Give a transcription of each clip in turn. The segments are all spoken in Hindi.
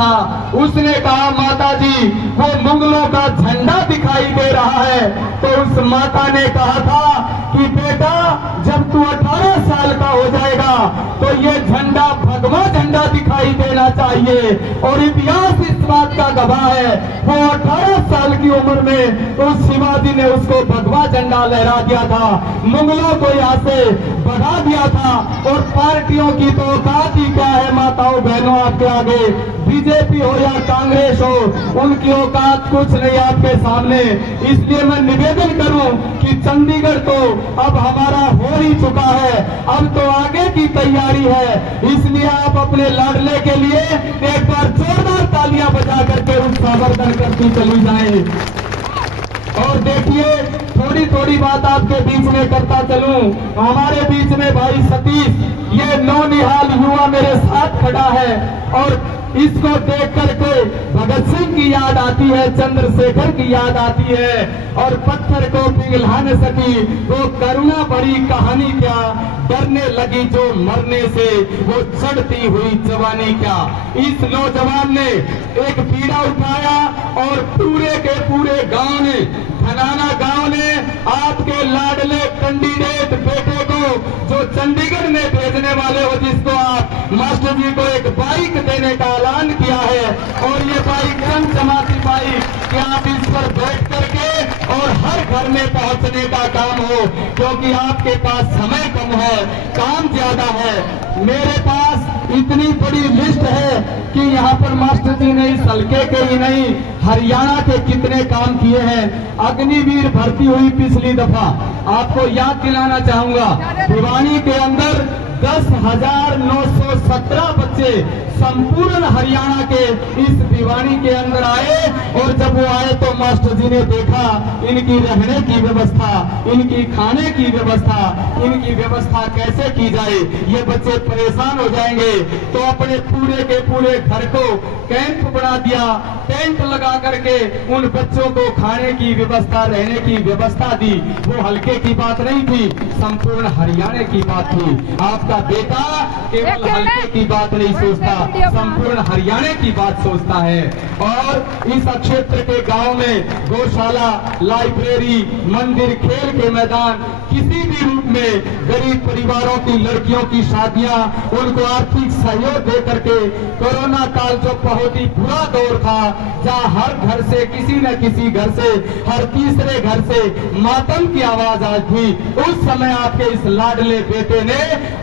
था। उसने कहा माता जी वो मुगलों का झंडा दिखाई दे रहा है। तो उस माता ने कहा था कि बेटा जब तू 18 साल का हो जाएगा तो ये झंडा भगवा झंडा दिखाई देना चाहिए। और इतिहास इस बात का गवाह है, वो 18 साल की उम्र में तो शिवाजी ने उसको भगवा झंडा लहरा दिया था, मुगलों को यहाँ से बढ़ा दिया था। और पार्टियों की तो औकात ही क्या है माताओं बहनों आपके आगे, बीजेपी हो या कांग्रेस हो, उनकी औकात कुछ नहीं आपके सामने। इसलिए मैं निवेदन करूं कि चंडीगढ़ तो अब हमारा हो ही चुका है, अब तो आगे की तैयारी है। इसलिए आप अपने लाडले के लिए एक बार जोरदार तालियां बजा करके उत्साहवर्धन करती चली जाएं। और देखिए थोड़ी थोड़ी बात आपके बीच में करता चलूं, हमारे बीच में भाई सतीश ये नौनिहाल युवा मेरे साथ खड़ा है और इसको देख करके भगत सिंह की याद आती है, चंद्रशेखर की याद आती है। और पत्थर को पिघला न सकी वो करुणा भरी कहानी क्या, डरने लगी जो मरने से वो चढ़ती हुई जवानी क्या। इस नौजवान ने एक बीड़ा उठाया और पूरे के पूरे गांव ने, धनाना गांव ने आपके लाडले कैंडिडेट बेटे को जो चंडीगढ़ में भेजने वाले हो, जिसको आप मास्टर जी को एक बाइक देने का ऐलान किया है। और ये बाइक चमचमाती बाइक कि आप इस पर बैठ करके और हर घर में पहुंचने का काम हो, क्योंकि आपके पास समय कम है, काम ज्यादा है। मेरे पास इतनी बड़ी लिस्ट है कि यहाँ पर मास्टर जी ने इस हल्के के ही नहीं हरियाणा के कितने काम किए हैं। अग्निवीर भर्ती हुई पिछली दफा, आपको याद दिलाना चाहूंगा, भिवानी के अंदर 10,917 बच्चे संपूर्ण हरियाणा के इस भिवानी के अंदर आए। और जब वो आए तो मास्टर जी ने देखा इनकी रहने की व्यवस्था, इनकी खाने की व्यवस्था, इनकी व्यवस्था कैसे की जाए, ये बच्चे परेशान हो जाएंगे। तो अपने पूरे के पूरे घर को कैंप बना दिया, टेंट लगा करके उन बच्चों को खाने की व्यवस्था, रहने की व्यवस्था दी। वो हल्के की बात नहीं थी, संपूर्ण हरियाणा की बात थी। आपका बेटा केवल हल्के की बात नहीं सोचता, संपूर्ण हरियाणा की बात सोचता है। और इस क्षेत्र के गांव में गौशाला, लाइब्रेरी, मंदिर, खेल के मैदान, किसी भी रूप में गरीब परिवारों की लड़कियों की शादियां, उनको आर्थिक सहयोग दे करके कोरोना काल जो बहुत ही बुरा दौर था, जहां हर घर से किसी न किसी घर से, हर तीसरे घर से मातम की आवाज आज थी, उस समय आपके इस लाडले बेटे ने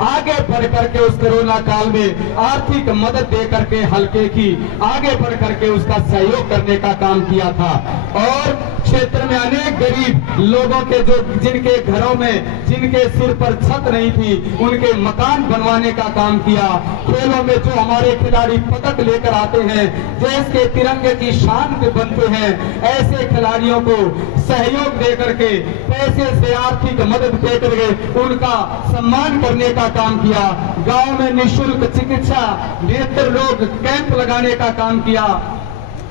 आगे बढ़ करके उस कोरोना काल में आर्थिक मदद दे करके हल्के की आगे बढ़ करके उसका सहयोग करने का काम किया था। और क्षेत्र में अनेक गरीब लोगों के जो जिनके घरों में जिनके सिर पर छत नहीं थी, उनके मकान बनवाने का काम किया। खेलों में जो हमारे खिलाड़ी पदक लेकर आते हैं, देश के तिरंगे की शान बनते हैं, ऐसे खिलाड़ियों को सहयोग दे करके, पैसे से आर्थिक मदद दे करके उनका सम्मान करने का काम किया। गांव में निःशुल्क चिकित्सा, नेत्र रोग कैंप लगाने का काम किया।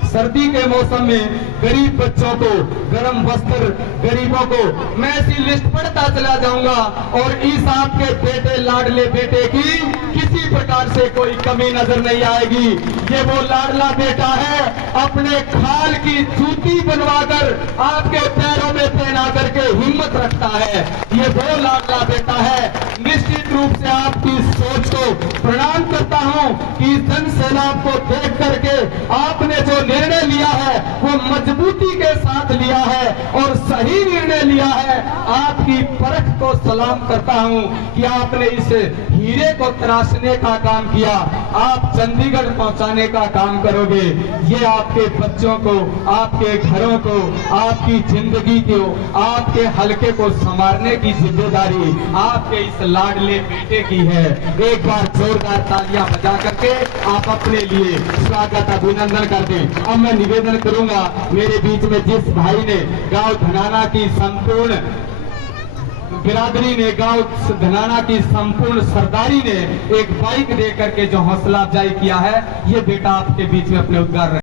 सर्दी के मौसम में गरीब बच्चों को गर्म वस्त्र, गरीबों को, मैं ऐसी लिस्ट पढ़ता चला जाऊंगा। और इस आपके बेटे लाडले बेटे की किसी प्रकार से कोई कमी नजर नहीं आएगी। ये वो लाडला बेटा है, अपने खाल की जूती बनवाकर आपके पैरों में पहना करके हिम्मत रखता है। ये वो लाडला बेटा है। निश्चित रूप से आपकी सोच को प्रणाम करता हूं कि जनसेना को देख करके आपने जो निर्णय लिया है वो मजबूती के साथ लिया है और सही निर्णय लिया है। आपकी परख को सलाम करता हूं कि आपने इस हीरे को तराशने का काम किया, आप चंडीगढ़ पहुंचाने का काम करोगे। ये आपके बच्चों को, आपके घरों को, आपकी जिंदगी को, आपके हलके को संवारने की जिम्मेदारी आपके इस लाडले बेटे की है। एक बार जोरदार तालियां बजा करके आप अपने लिए स्वागत अभिनंदन कर दें। अब मैं निवेदन करूंगा, मेरे बीच में जिस भाई ने गांव धनाना की संपूर्ण बिरादरी ने, गांव धनाना की संपूर्ण सरदारी ने एक बाइक दे करके जो हौसला अफजाई किया है, ये बेटा आपके बीच में अपने उद्गार